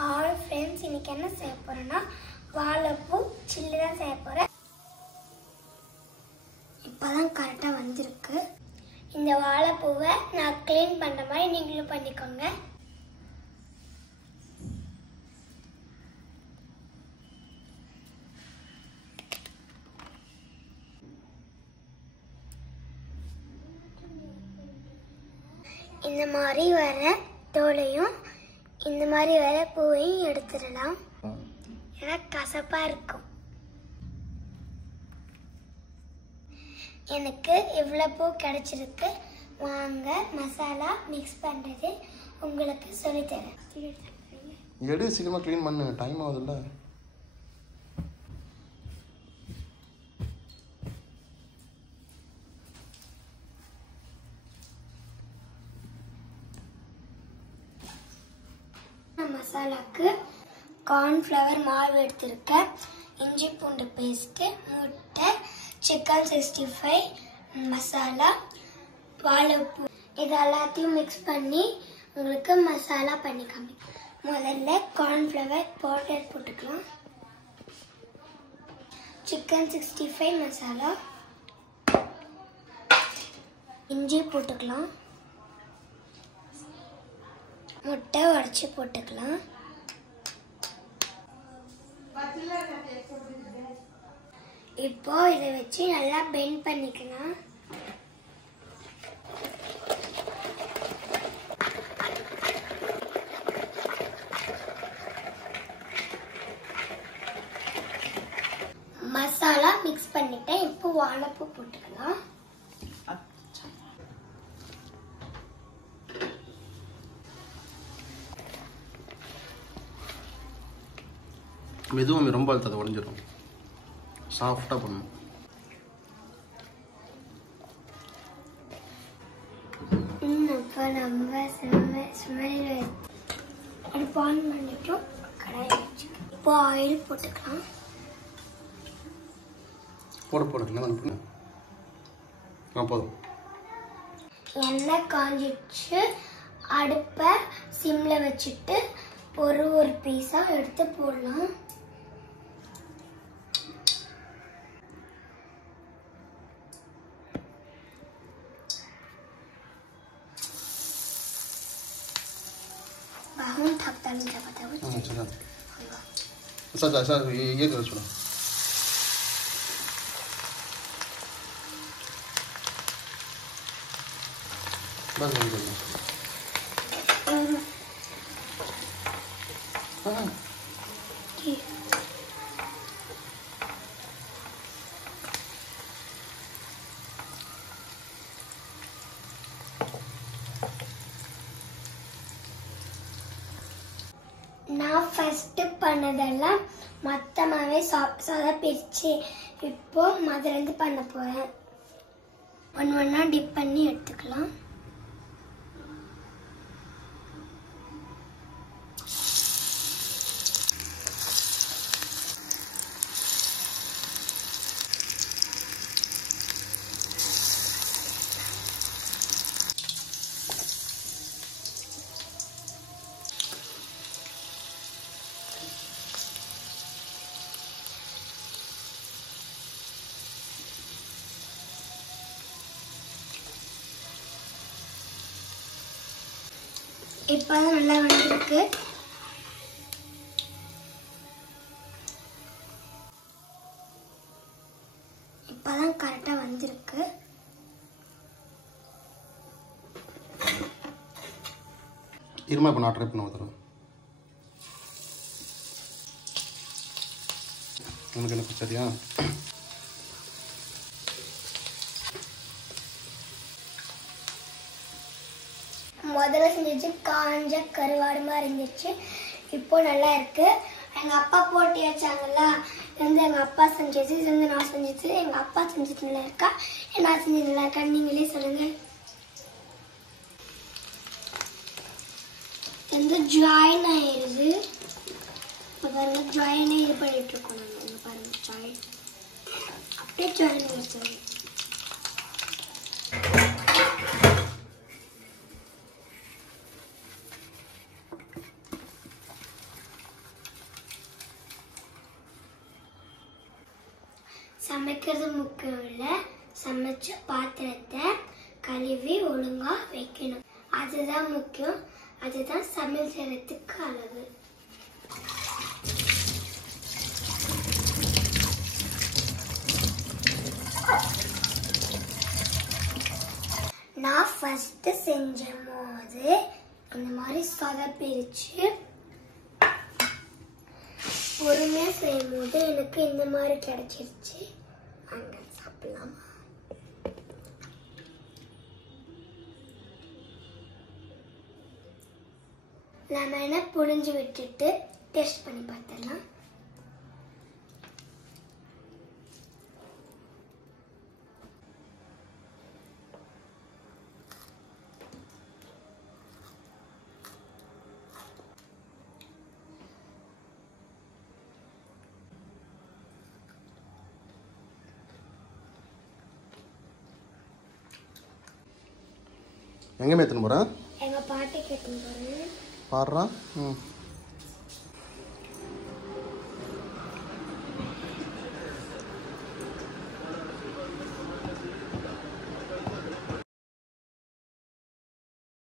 Hi friends, இன்னைக்கு என்ன செய்ய போறேன்னா வாழைப்பூ சில்லி தான் செய்ய போறேன். இப்பதான் கரெக்ட்டா வந்திருக்கு. இந்த வாழைப்பூவை நான் க்ளீன் பண்ற மாதிரி நீங்களும் பண்ணிக்கோங்க. இந்த மாதிரி வர தோலையும் இந்த மாதிரி வர பூவையும் எடுத்துடலாம். ஏன்னா கசப்பா இருக்கும். எனக்கு இவ்வளவு பூ கிடைச்சிருக்கு. வாங்க மசாலா மிக்ஸ் பண்றது உங்களுக்கு சொல்லி தரேன். எடு சீக்கிரமா க்ளீன் பண்ணு, டைம் ஆகுதுல்ல. மசாலாக்கு கார்ன்ஃப்ளவர் மாவு எடுத்திருக்கேன், இஞ்சி பூண்டு பேஸ்ட்டு, முட்டை, சிக்கன் 65 மசாலா, வாழைப்பூ இது எல்லாத்தையும் மிக்ஸ் பண்ணி உங்களுக்கு மசாலா பண்ணி காமிக்கிறேன். முதல்ல கார்ன்ஃப்ளவர் பவுடர் போட்டுக்கலாம். சிக்கன் 65 மசாலா, இஞ்சி போட்டுக்கலாம், முட்டை உடைச்சி போட்டுக்கலாம். இப்போ இதை வச்சு நல்லா பெண்ட் பண்ணிக்கலாம். மசாலா மிக்ஸ் பண்ணிட்டேன். இப்போ வாழைப்பூ போட்டுக்கலாம். மெதுவாக ரொம்ப அழுத்தத்தை உடஞ்சிடும். சாஃப்டாக பண்ணணும். இப்போ நம்ம ஸ்மெல் அடுப்பு ஆன் பண்ணிட்டோம். கடாயை வச்சுக்கலாம். இப்போ ஆயில் போட்டுக்கலாம். போட என்ன பண்ணு. போதும். எண்ணெய் காஞ்சிடுச்சு. அடுப்பை சிம்மில் வச்சுட்டு ஒரு பீஸாக எடுத்து போடலாம். बाहून थकता नहीं था पता है। चला ऐसा ये करो छोड़ा बस बंद कर हाँ நான் ஃபர்ஸ்ட் பண்ணதெல்லாம் மொத்தமாவே சொதப்பிடுச்சு. இப்போ முதலேருந்து பண்ண போறேன். ஒன்னா டிப் பண்ணி எடுத்துக்கலாம். இப்பதான் நல்லா வந்திருக்கு. இப்பதான் கரெக்டா வந்திருக்கு. இருமா இப்போ நான் ட்ரை பண்ண வந்துடுறேன். எனக்கு எனக்கு சரியா முதல்ல செஞ்சிச்சு காஞ்ச கருவாடு மாதிரி இருந்துச்சு. இப்போ நல்லா இருக்கு. எங்க அப்பா போட்டி வச்சாங்கல்ல, இது எங்க அப்பா செஞ்சது, இது வந்து நான் செஞ்சது. எங்க அப்பா செஞ்சது நல்லா இருக்கா, நான் செஞ்சது நல்லா இருக்கா, நீங்களே சொல்லுங்க. வந்து ஜாயின் ஆயிருது. இப்போ பாருங்க ஜாயினே இது பண்ணிட்டு இருக்கோம். நாங்கள் பாருங்க ஜாயின் அப்படியே ஜாயின் ஆயிடுச்சு. சமைக்கிறது முக்கியம் இல்லை, சமைச்ச பாத்திரத்தை கழுவி ஒழுங்கா வைக்கணும், அதுதான் முக்கியம். அதுதான் சமையல் செய்யறதுக்கு அழகு. நான் ஃபர்ஸ்ட் செஞ்ச போது இந்த மாதிரி சொதப்பிருச்சு. பொறுமையா செய்யும் போது எனக்கு இந்த மாதிரி கிடைச்சிருச்சு. அங்க சாப்பிடலாமா? லெமனை புழிஞ்சு விட்டுட்டு டேஸ்ட் பண்ணி பார்த்துடலாம். எங்கே மேத்தன போகிறேன்? எங்கள் பாட்டி கேட்டு போகிறேன். பாடுறான்.